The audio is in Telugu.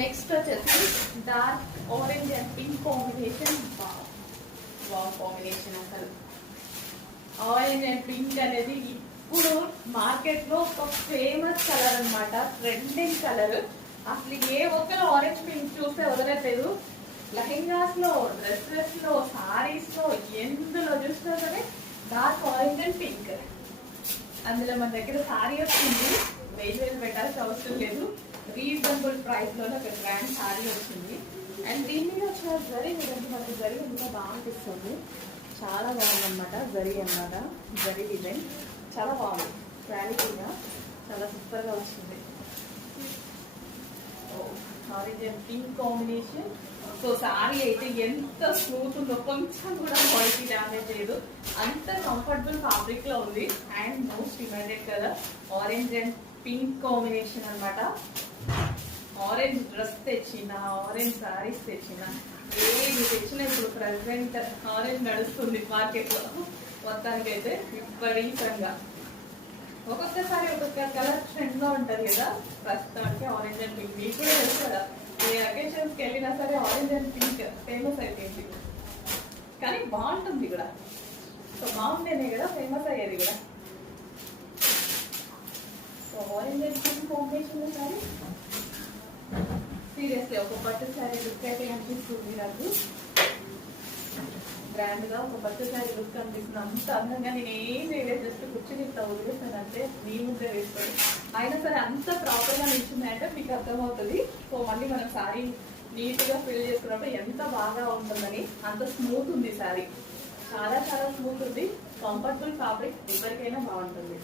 నెక్స్ట్ వచ్చేసి dark orange and pink combination. Wow combination అసలు. ఆరెంజ్ అండ్ పింక్ అనేది ఇప్పుడు మార్కెట్ లో ఒక ఫేమస్ కలర్ అన్నమాట, ట్రెండింగ్ కలర్. అసలు ఏ ఒక్కరు ఆరెంజ్ పింక్ చూస్తే వదలట్లేదు. లెహెంగాస్ లో, డ్రెస్సెస్ లో, సారీస్ లో, ఎందులో చూసినా సరే డార్క్ ఆరెంజ్ అండ్ పింక్. అందులో మన దగ్గర సారీ వచ్చింది, 1000 పెట్టాల్సిన అవసరం లేదు. రీజనబుల్ ప్రైస్ లోనే ఒక గ్రాండ్ సారీ వచ్చింది. అండ్ దీని మీద వచ్చిన జరీ చూడండి, మనకు జరీ ఇంకా బాగా అనిపిస్తుంది. చాలా బాగుందన్నమాట జరీ అన్నమాట. జరీ డిజైన్ చాలా బాగుంది, క్వాలిటీగా చాలా సూపర్ గా వచ్చింది. Orange and pink combination. So sorry అయితే ఎంత స్మూత్ ఉందో, కొంచెం కూడా క్వాలిటీ డ్యామేజ్ లేదు, అంత కంఫర్టబుల్ ఫ్యాబ్రిక్ లో ఉంది. And most demanded colour orange and pink combination అన్నమాట. ఆరెంజ్ డ్రెస్ తెచ్చిన, ఆరెంజ్ సారీస్ తెచ్చిన, ఏది తెచ్చినా ఇప్పుడు ప్రెసెంట్ ఆరెంజ్ నడుస్తుంది మార్కెట్ లో. మొత్తానికి అయితే విపరీతంగా ఒక్కొక్కసారి ఒక్కొక్క కలర్ ట్రెండ్ గా ఉంటది కదా. ప్రస్తుతానికి ఆరెంజ్ అండ్ పింక్ మీకు కూడా తెలుసు కదా, ఏ అకేషన్స్ కి వెళ్ళినా సరే ఆరెంజ్ అండ్ పింక్ ఫేమస్ అయిపోయింది. కానీ బాగుంటుంది కూడా, సో బాగుంటేనే కదా ఫేమస్ అయ్యేది కూడా. So orange and pink combination sorry seriously ఒక పట్టు శారీ లుక్ అయితే కనిపిస్తుంది నాకు. గ్రాండ్ గా ఒక పట్టు శారీ లుక్ కనిపిస్తుంది. అంత అందంగా నేను ఏం చేయలేదు, జస్ట్ కూర్చుని ఇట్లా వదిలేస్తాను అంటే మీ ముందే వేసుకొని. అయినా సరే అంత ప్రాపర్ గా నిల్చున్నాయంటే మీకు అర్థమవుతుంది. సో మళ్ళీ మనం శారీ నీట్ గా ఫిల్ చేసుకున్నప్పుడు ఎంత బాగా ఉంటుందని. అంత స్మూత్ ఉంది శారీ, చాలా చాలా స్మూత్ ఉంది. కంఫర్టబుల్ ఫ్యాబ్రిక్, ఎవరికైనా బాగుంటుంది.